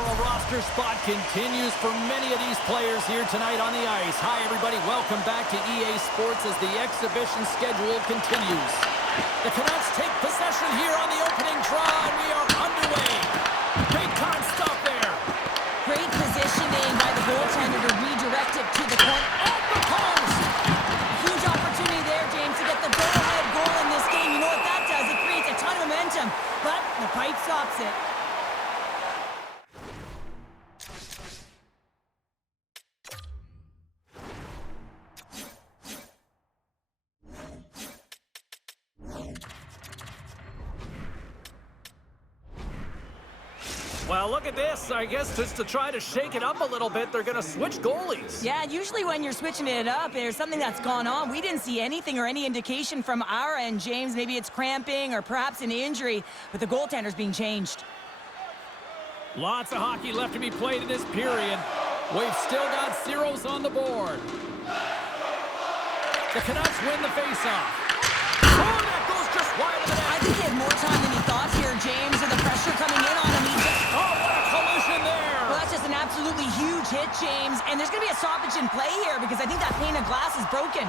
for a roster spot continues for many of these players here tonight on the ice. Hi, everybody. Welcome back to EA Sports as the exhibition schedule continues. The Canucks take possession here on the opening draw, and we are underway. Big-time stop there. Great positioning by the goaltender to redirect it to the point. Off the post! Huge opportunity there, James, to get the go-ahead goal in this game. You know what that does? It creates a ton of momentum, but the pipe stops it. Well, look at this. I guess just to try to shake it up a little bit, they're going to switch goalies. Yeah, usually when you're switching it up, there's something that's gone on. We didn't see anything or any indication from our end, James. Maybe it's cramping or perhaps an injury, but the goaltender's being changed. Lots of hockey left to be played in this period. We've still got zeros on the board. The Canucks win the faceoff. Oh, that goes just wide of the net. I think he had more time than he thought here, James, with the pressure coming in on him. Oh, what a collision there! Well, that's just an absolutely huge hit, James. And there's going to be a stoppage in play here because I think that pane of glass is broken.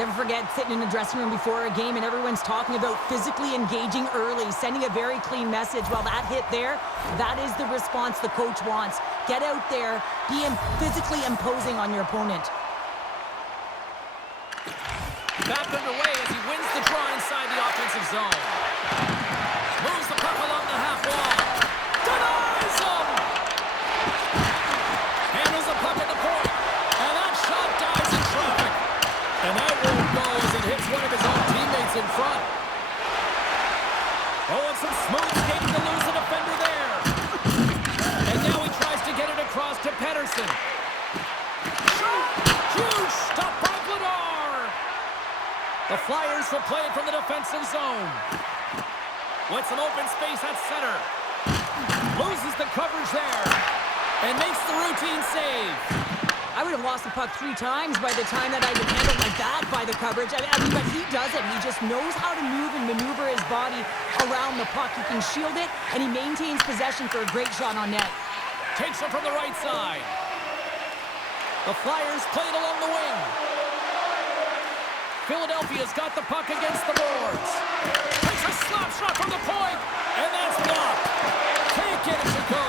Never forget sitting in the dressing room before a game and everyone's talking about physically engaging early, sending a very clean message. Well, that hit there, that is the response the coach wants. Get out there, be physically imposing on your opponent. Back underway as he wins the draw inside the offensive zone. Moves the puck along the half wall. Denies him! Handles the puck at the point. And that shot dies in traffic. And that won't go as it hits one of his own teammates in front. Oh, and some smooth skating to lose the defender there. And now he tries to get it across to Pettersson. Shot! Huge stop by Vladar. The Flyers will play it from the defensive zone. With some open space at center. Loses the coverage there. And makes the routine save. I would have lost the puck 3 times by the time that I would handle like that by the coverage. I mean, but he doesn't. He just knows how to move and maneuver his body around the puck. He can shield it, and he maintains possession for a great shot on net. Takes it from the right side. The Flyers play it along the wing. Philadelphia's got the puck against the boards. Takes a slap shot from the point, and that's blocked. Can't get it to go.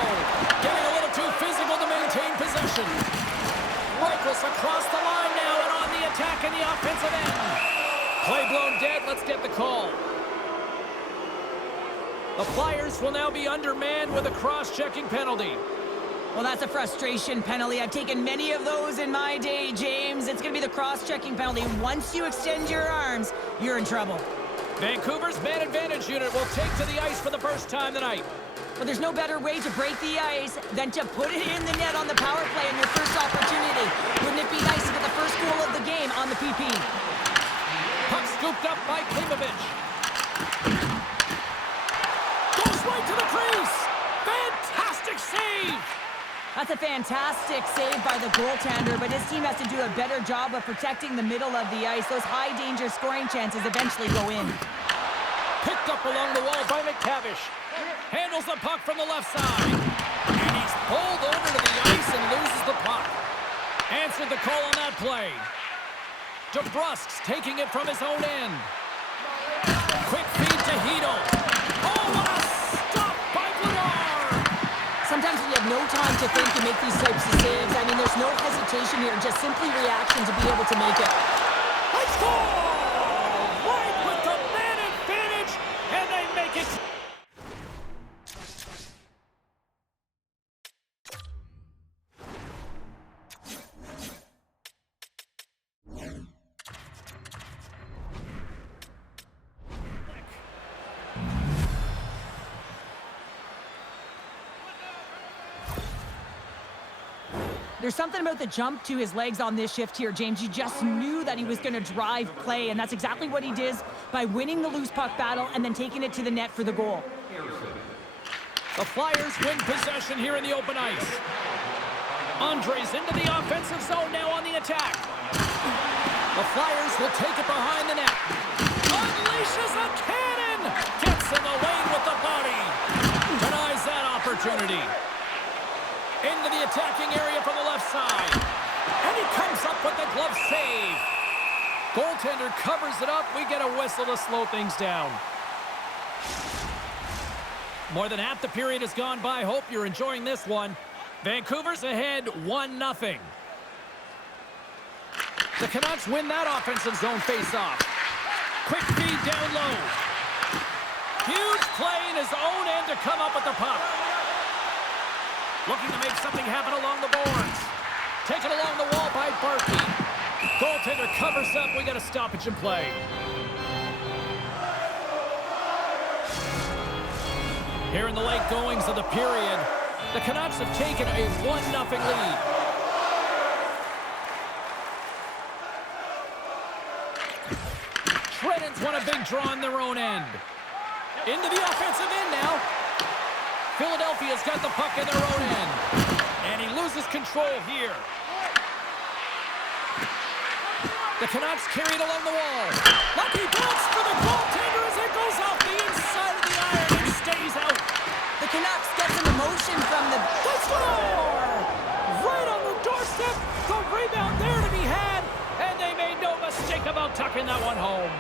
Getting a little too physical to maintain possession. Reichels across the line now and on the attack in the offensive end. Play blown dead. Let's get the call. The Flyers will now be undermanned with a cross-checking penalty. Well, that's a frustration penalty. I've taken many of those in my day, James. It's going to be the cross-checking penalty. Once you extend your arms, you're in trouble. Vancouver's man advantage unit will take to the ice for the first time tonight. But there's no better way to break the ice than to put it in the net on the power play in your first opportunity. Wouldn't it be nice to get the first goal of the game on the PP? Puck scooped up by Klimovich. Goes right to the crease. Fantastic save. That's a fantastic save by the goaltender, but his team has to do a better job of protecting the middle of the ice. Those high-danger scoring chances eventually go in. Picked up along the wall by McTavish. Handles the puck from the left side. And he's pulled over to the ice and loses the puck. Answered the call on that play. DeBrusk's taking it from his own end. Quick feed to Hedl. Oh, what a stop by Vladar! Sometimes when you have no time to think to make these types of saves, I mean, there's no hesitation here, just simply reaction to be able to make it. Let's go! Right with the man advantage, and they make it. There's something about the jump to his legs on this shift here, James. You just knew that he was going to drive play, and that's exactly what he did by winning the loose puck battle and then taking it to the net for the goal. The Flyers win possession here in the open ice. Andres into the offensive zone now on the attack. The Flyers will take it behind the net. Unleashes a cannon! Gets in the lane with the body. Denies that opportunity. Into the attacking area from the left side. And he comes up with the glove save. Goaltender covers it up. We get a whistle to slow things down. More than half the period has gone by. Hope you're enjoying this one. Vancouver's ahead 1-0. The Canucks win that offensive zone face-off. Quick feed down low. Huge play in his own end to come up with the puck. Looking to make something happen along the boards. Taken along the wall by Barkey. Goaltender covers up. We got a stoppage in play. Here in the late goings of the period, the Canucks have taken a 1-0 lead. Shreddens won a big draw on their own end. Into the offensive end now. Philadelphia's got the puck in their own end. And he loses control here. The Canucks carry it along the wall. Lucky bounce for the goaltender as it goes off the inside of the iron and stays out. The Canucks get some emotion from the... They score! Right on the doorstep. The rebound there to be had. And they made no mistake about tucking that one home.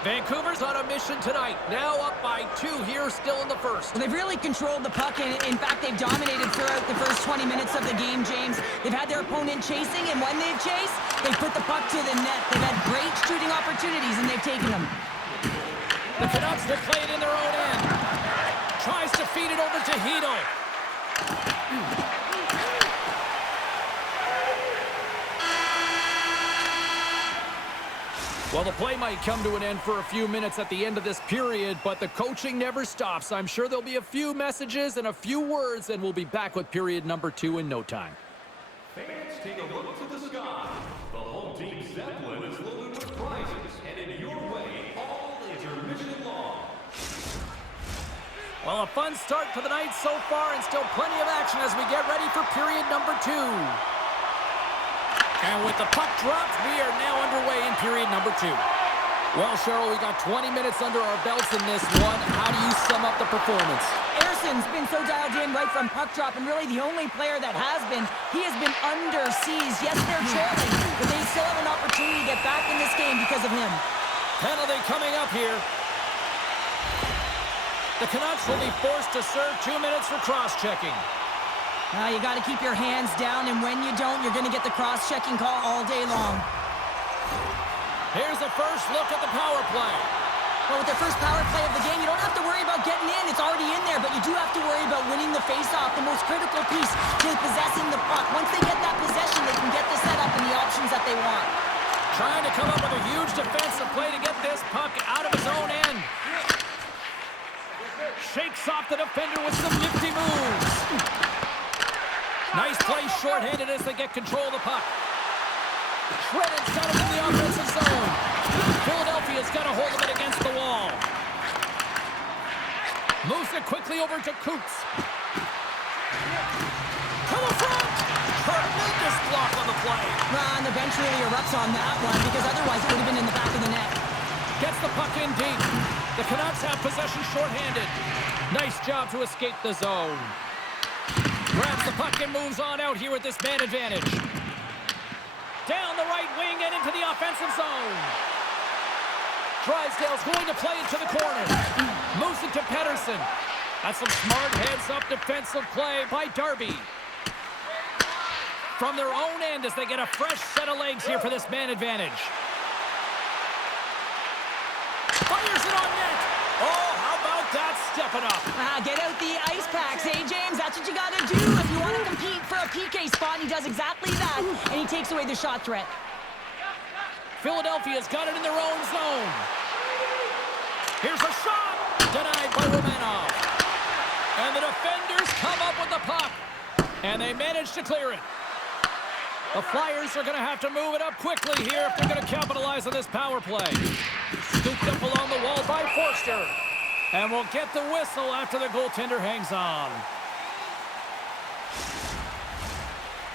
Vancouver's on a mission tonight. Now up by 2 here, still in the first. Well, they've really controlled the puck, and in fact, they've dominated throughout the first 20 minutes of the game, James. They've had their opponent chasing, and when they've chased, they've put the puck to the net. They've had great shooting opportunities, and they've taken them. The Canucks will play it in their own end. Tries to feed it over to Hito. Well, the play might come to an end for a few minutes at the end of this period, but the coaching never stops. I'm sure there'll be a few messages and a few words, and we'll be back with period number 2 in no time. Fans, take a look to the sky. The home team Zeppelin is loaded with prizes, headed your way all intermission long. Well, a fun start to the night so far, and still plenty of action as we get ready for period number 2. And with the puck dropped, we are now underway in period number 2. Well, Cheryl, we got 20 minutes under our belts in this one. How do you sum up the performance? Erson's been so dialed in right from puck drop, and really the only player that has been. He has been under siege. Yes, they're trailing, but they still have an opportunity to get back in this game because of him. Penalty coming up here. The Canucks will be forced to serve 2 minutes for cross-checking. You got to keep your hands down, and when you don't, you're going to get the cross-checking call all day long. Here's the first look at the power play. Well, with the first power play of the game, you don't have to worry about getting in. It's already in there, but you do have to worry about winning the face-off, the most critical piece to possessing the puck. Once they get that possession, they can get the setup and the options that they want. Trying to come up with a huge defensive play to get this puck out of his own end. Shakes off the defender with some nifty moves. Nice play shorthanded as they get control of the puck. Shredded's got him in the offensive zone. Philadelphia's got a hold of it against the wall. Moves it quickly over to Coots. To the front! Tremendous block on the play. And the bench really erupts on that one, because otherwise it would have been in the back of the net. Gets the puck in deep. The Canucks have possession shorthanded. Nice job to escape the zone. Grabs the puck and moves on out here with this man advantage. Down the right wing and into the offensive zone. Drysdale's going to play it to the corner. Moves it to Pettersson. That's some smart heads-up defensive play by Darby. From their own end as they get a fresh set of legs here for this man advantage. Fires it on net. Oh, how about that stepping up? Get out the ice packs, eh, James? That's what you got to do if you want to compete for a PK spot. He does exactly that, and he takes away the shot threat. Philadelphia's got it in their own zone. Here's a shot. Denied by Romanov. And the defenders come up with the puck. And they manage to clear it. The Flyers are going to have to move it up quickly here if they're going to capitalize on this power play. Scooped up along the wall by Forster. And we'll get the whistle after the goaltender hangs on.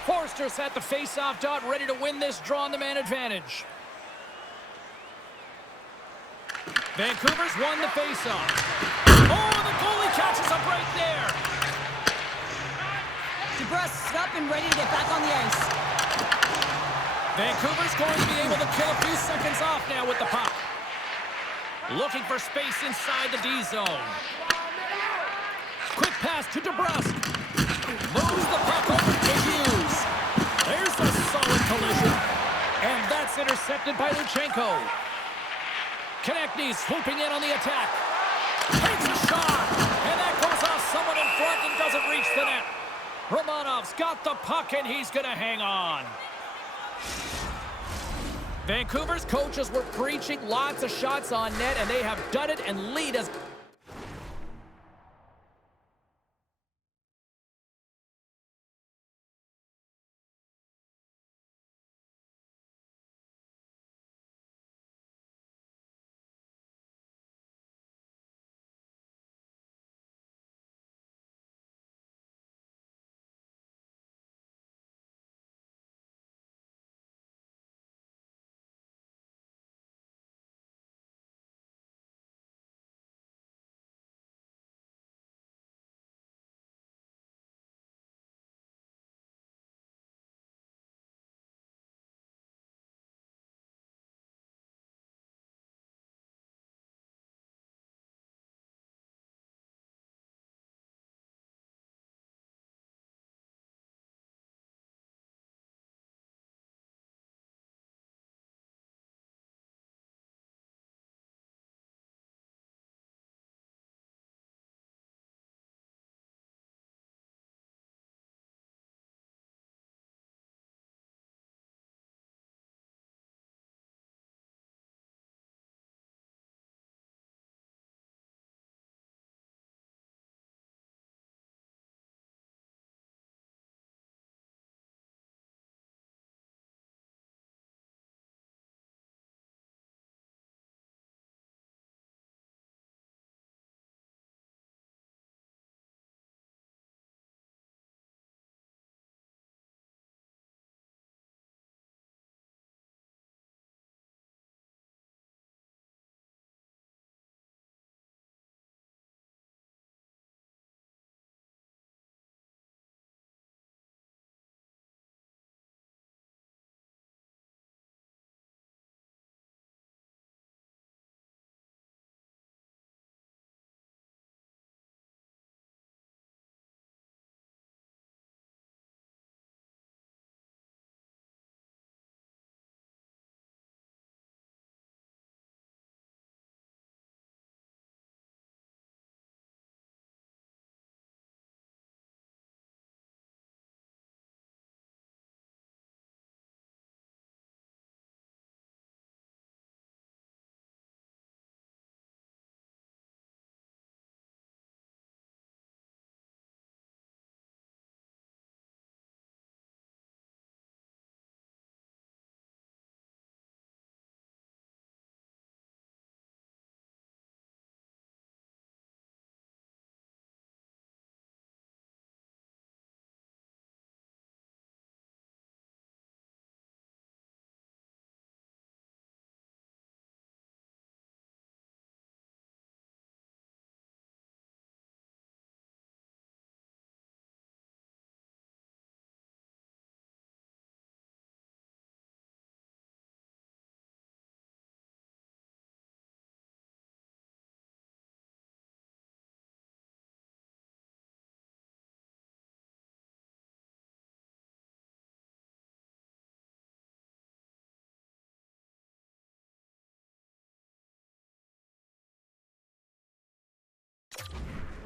Forster's at the face-off dot, ready to win this draw on the man advantage. Vancouver's won the face-off. Oh, the goalie catches up right there. To brushing up and ready to get back on the ice. Vancouver's going to be able to kill a few seconds off now with the puck. Looking for space inside the D zone. Quick pass to DeBrusque. Moves the puck over to Hughes. There's a solid collision. And that's intercepted by Luchenko. Konechny swooping in on the attack. Takes a shot. And that goes off someone in front and doesn't reach the net. Romanov's got the puck and he's going to hang on. Vancouver's coaches were preaching lots of shots on net, and they have done it, and lead us.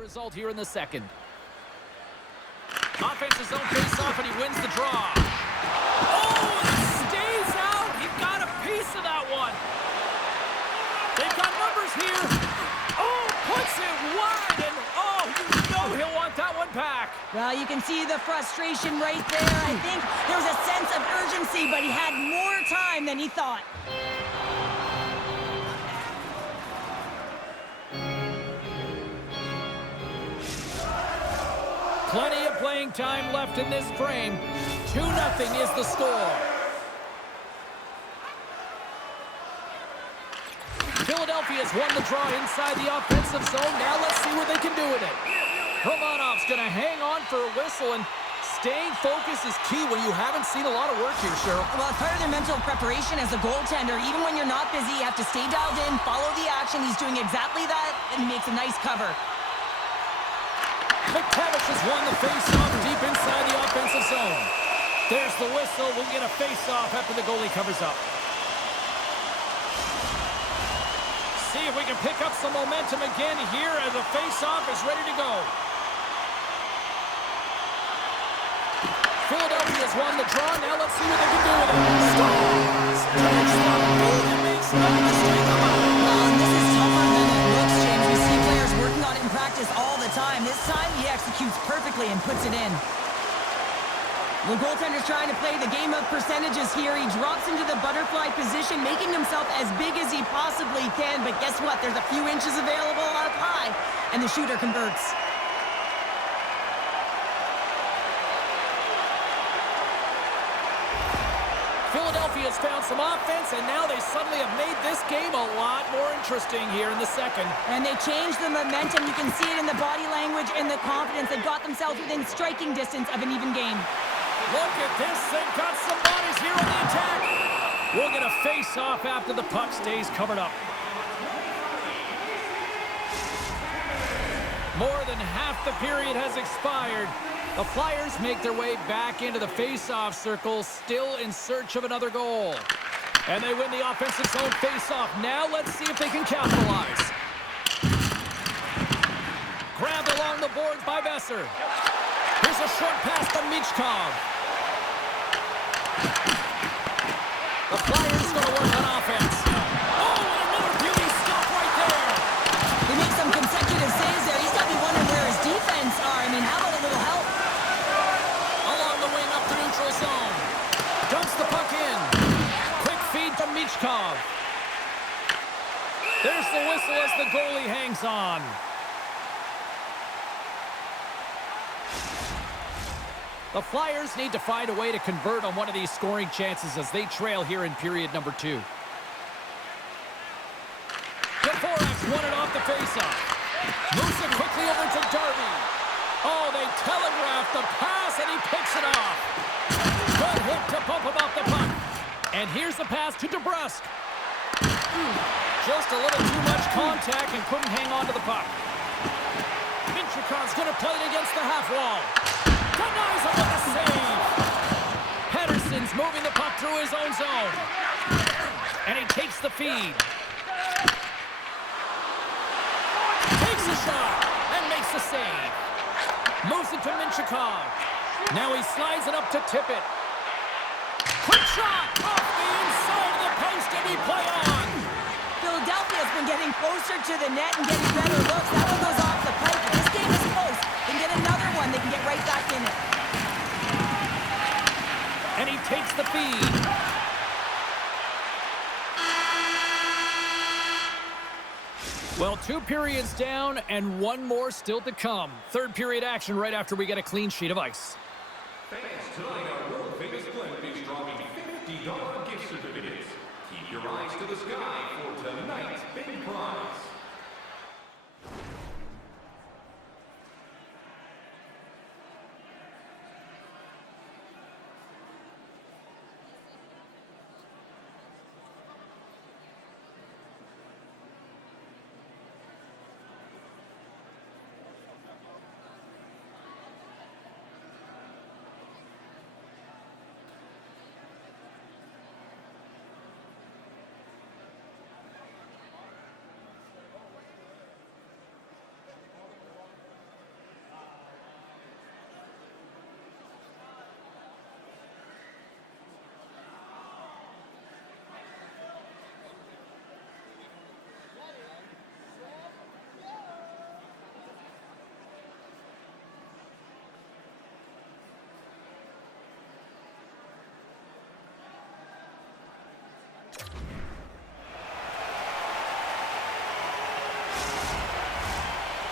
Result here in the second. Offensive zone face-off, and he wins the draw. Oh, it stays out. He got a piece of that one. They've got numbers here. Oh, puts it wide, and oh, you know he'll want that one back. Well, you can see the frustration right there. I think there was a sense of urgency, but he had more time than he thought. Plenty of playing time left in this frame. 2-0 is the score. Philadelphia's won the draw inside the offensive zone. Now let's see what they can do with it. Romanov's going to hang on for a whistle and staying focused is key when you haven't seen a lot of work here, Cheryl. Well, it's part of their mental preparation as a goaltender. Even when you're not busy, you have to stay dialed in, follow the action. He's doing exactly that, and he makes a nice cover. McTavish has won the face-off deep inside the offensive zone. There's the whistle. We'll get a face-off after the goalie covers up. See if we can pick up some momentum again here as the face-off is ready to go. Philadelphia's won the draw. Now let's see what they can do with it. Scores! Touchdown! It makes no mistake about it. Well, and this is tougher than it looks, James. We see players working on it in practice all the time. This time, he executes perfectly and puts it in. The goaltender's trying to play the game of percentages here. He drops into the butterfly position, making himself as big as he possibly can. But guess what? There's a few inches available up high, and the shooter converts. Philadelphia's found some offense, and now they suddenly have made this game a lot more interesting here in the second. And they changed the momentum. You can see it in the body language and the confidence. They've got themselves within striking distance of an even game. Look at this. They've got some bodies here on the attack. We'll get a face-off after the puck stays covered up. More than half the period has expired. The Flyers make their way back into the face-off circle, still in search of another goal. And they win the offensive zone face-off. Now let's see if they can capitalize. Grabbed along the boards by Besser. Here's a short pass to Michkov. The Flyers going to work on offense. Oh, and another beauty stop right there. They make some consecutive saves there. He's got to be wondering where his defense are. I mean, how about a little help? Along the wing up the neutral zone. Dumps the puck in. Quick feed to Michkov. There's the whistle as the goalie hangs on. The Flyers need to find a way to convert on one of these scoring chances as they trail here in period number 2. Dvorak's won it off the faceoff. Moves it quickly over to Darby. Oh, they telegraph the pass, and he picks it off. Good hit to bump him off the puck. And here's the pass to DeBrusque. Just a little too much contact and couldn't hang on to the puck. Minchikov's going to play it against the half wall. Denies him with a save. Pedersen's moving the puck through his own zone. And he takes the feed. Takes a shot and makes the save. Moves it to Minchikov. Now he slides it up to Tippett. Quick shot off the inside of the post, and he play on. Philadelphia's been getting closer to the net and getting better looks. That one goes off the pipe. If this game is close, they can get another one. They can get right back in it. And he takes the feed. Well, 2 periods down and 1 more still to come. Third period action right after we get a clean sheet of ice. Fans, tonight our world-famous blend is dropping $50 gift certificates. Keep your eyes to the sky for tonight's big prize.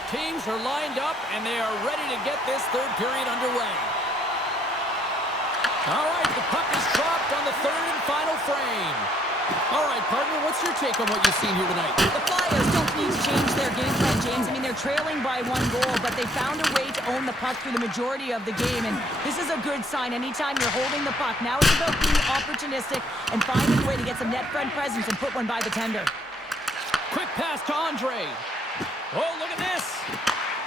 Teams are lined up, and they are ready to get this third period underway. All right, the puck is dropped on the third and final frame. All right, partner, what's your take on what you've seen here tonight? The Flyers don't need to change their game plan, James. I mean, they're trailing by 1 goal, but they found a way to own the puck for the majority of the game, and this is a good sign anytime you're holding the puck. Now it's about being opportunistic and finding a way to get some net front presence and put one by the tender. Quick pass to Andre. Oh, look at this.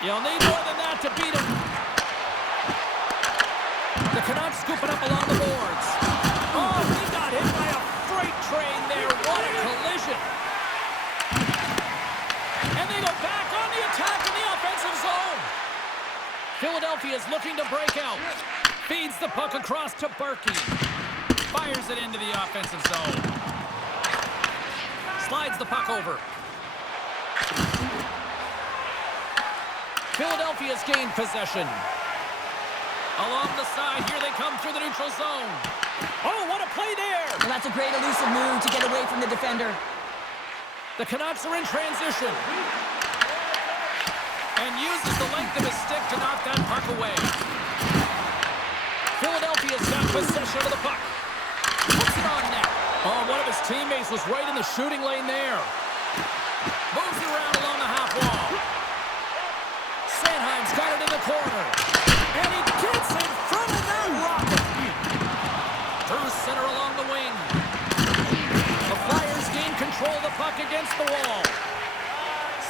You'll need more than that to beat him. The Canucks scoop it up along the boards. Oh, he got hit by a freight train there. What a collision. And they go back on the attack in the offensive zone. Philadelphia is looking to break out. Feeds the puck across to Berkey. Fires it into the offensive zone. Slides the puck over. Philadelphia's gained possession. Along the side, here they come through the neutral zone. Oh, what a play there! Well, that's a great elusive move to get away from the defender. The Canucks are in transition. And uses the length of his stick to knock that puck away. Philadelphia's got possession of the puck. Puts it on net. Oh, one of his teammates was right in the shooting lane there. Moves it around along the half wall. Sanheim's got it in the corner. And he gets in front of that rocket. Through center along the wing. The Flyers gain control of the puck against the wall.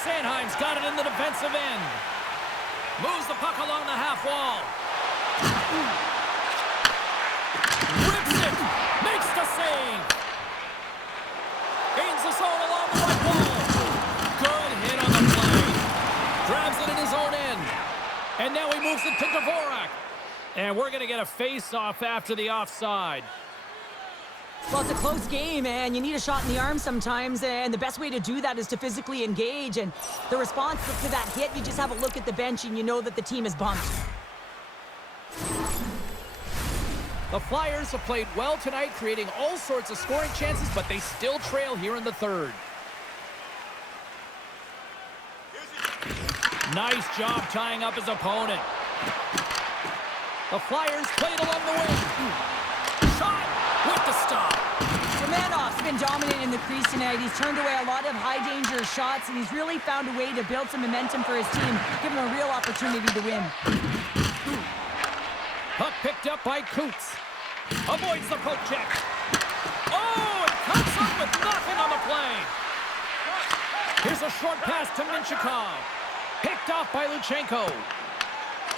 Sanheim's got it in the defensive end. Moves the puck along the half wall. Rips it. Makes the save. Gains the zone along the right wall. Good hit on the play. Grabs it in his own end. And now he moves it to Dvorak. And we're going to get a face-off after the offside. Well, it's a close game, and you need a shot in the arm sometimes, and the best way to do that is to physically engage. And the response to that hit, you just have a look at the bench, and you know that the team is bumped. The Flyers have played well tonight, creating all sorts of scoring chances, but they still trail here in the third. Nice job tying up his opponent. The Flyers played along the wing. Shot with the stop. Romanov's been dominant in the crease tonight. He's turned away a lot of high-danger shots, and he's really found a way to build some momentum for his team, give him a real opportunity to win. Puck picked up by Coots. Avoids the poke check. Oh, and comes up with nothing on the play. Here's a short pass to Minchikov. Picked off by Luchenko.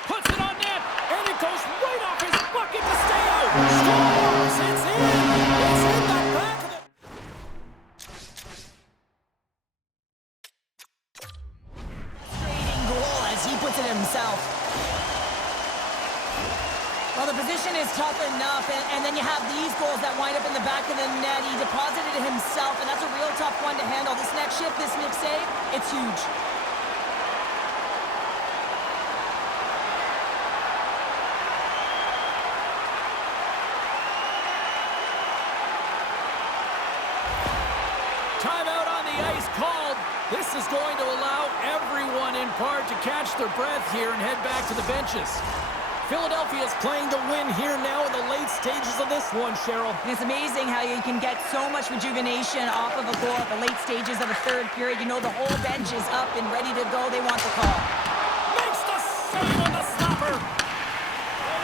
Puts it on net, and it goes right off his bucket to stay out. Scores! It's in! It's in the back of the... Frustrating goal as he puts it himself. Well, the position is tough enough, and then you have these goals that wind up in the back of the net. He deposited it himself, and that's a real tough one to handle. This next shift, this next save, it's huge. Timeout on the ice called. This is going to allow everyone in part to catch their breath here and head back to the benches. Philadelphia is playing to win here now in the late stages of this one, Cheryl. And it's amazing how you can get so much rejuvenation off of a goal at the late stages of a third period. You know the whole bench is up and ready to go. They want the call. Makes the save on the stopper.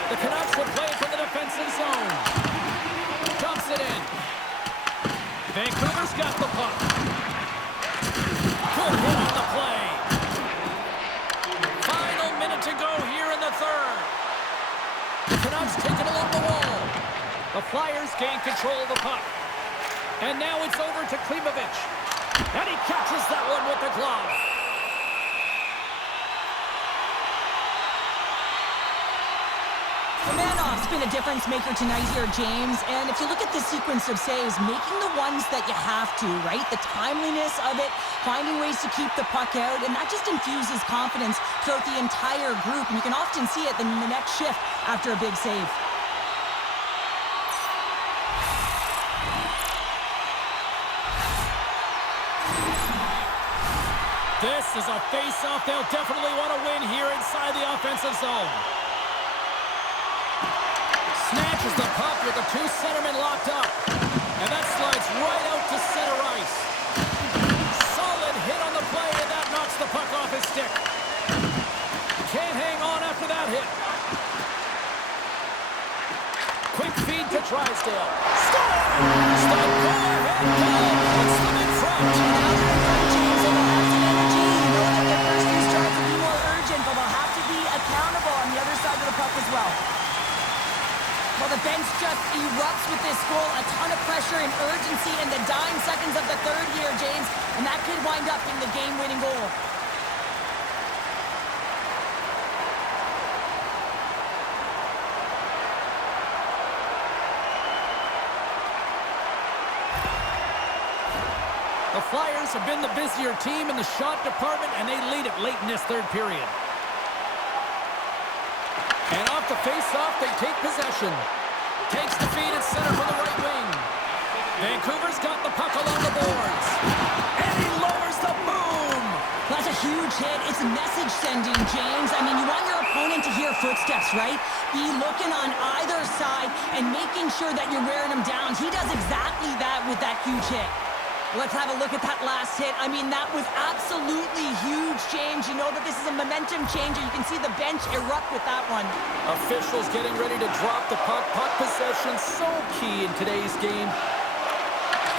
The Canucks will play from the defensive zone. Dumps it in. Vancouver's got the puck. Good hit on the play. Final minute to go here in the third. The Canucks take it along the wall. The Flyers gain control of the puck. And now it's over to Klimovich. And he catches that one with the glove. Romanov's been a difference maker tonight here, James. And if you look at the sequence of saves, making the ones that you have to, right? The timeliness of it, finding ways to keep the puck out, and that just infuses confidence throughout the entire group. And you can often see it in the next shift after a big save. This is a face-off they'll definitely want to win here inside the offensive zone. Snatches the puck with the two centermen locked up. And that slides right out to center ice. Solid hit on the play, and that knocks the puck off his stick. Can't hang on after that hit. Quick feed to Drysdale. Score! Stop, go ahead, goal! Puts them in front. Now they're in front, James, and they'll have some energy. You know that their first few starts will be more urgent, but they'll have to be accountable on the other side of the puck as well. Well, the bench just erupts with this goal. A ton of pressure and urgency in the dying seconds of the third here, James, and that could wind up in the game-winning goal. The Flyers have been the busier team in the shot department, and they lead it late in this third period. And off the face-off, they take possession. Takes the feed at center for the right wing. Vancouver's got the puck along the boards. And he lowers the boom! That's a huge hit. It's message sending, James. I mean, you want your opponent to hear footsteps, right? Be looking on either side and making sure that you're wearing him down. He does exactly that with that huge hit. Let's have a look at that last hit. I mean, that was absolutely huge, James. You know that this is a momentum changer. You can see the bench erupt with that one. Officials getting ready to drop the puck. Puck possession so key in today's game.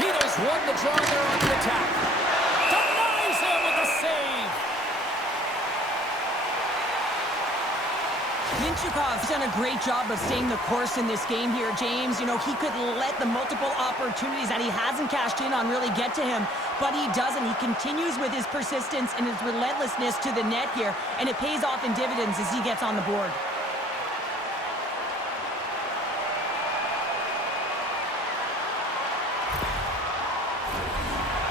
He does won the draw there on the attack. Denies him with the save. Minchukov's done a great job of staying the course in this game here, James. You know, he could let the multiple opportunities that he hasn't cashed in on really get to him, but he doesn't. He continues with his persistence and his relentlessness to the net here, and it pays off in dividends as he gets on the board.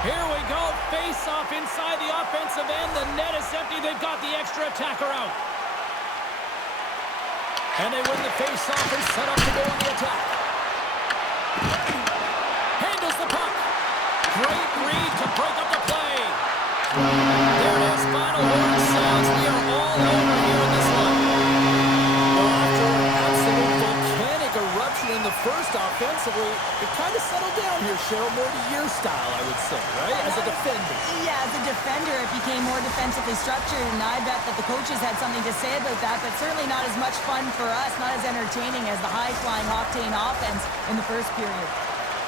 Here we go. Face off inside the offensive end. The net is empty. They've got the extra attacker out. And they win the face-off and set up to go on the attack. Handles the puck. Great read to break up the play. There it is. Final horn sounds. We are all over here in this one. Well, after an absolute volcanic eruption in the first offensively, it kind of settled down here, Cheryl. More to your style, I would say, right? As a defender. Yeah, as a defender, it became more defensively structured, and I bet that the coaches had something to say about that, but certainly not as much fun for us, not as entertaining as the high-flying octane offense in the first period.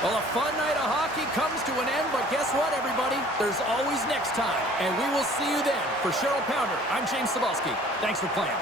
Well, a fun night of hockey comes to an end, but guess what, everybody? There's always next time, and we will see you then. For Cheryl Pounder, I'm James Cebulski. Thanks for playing.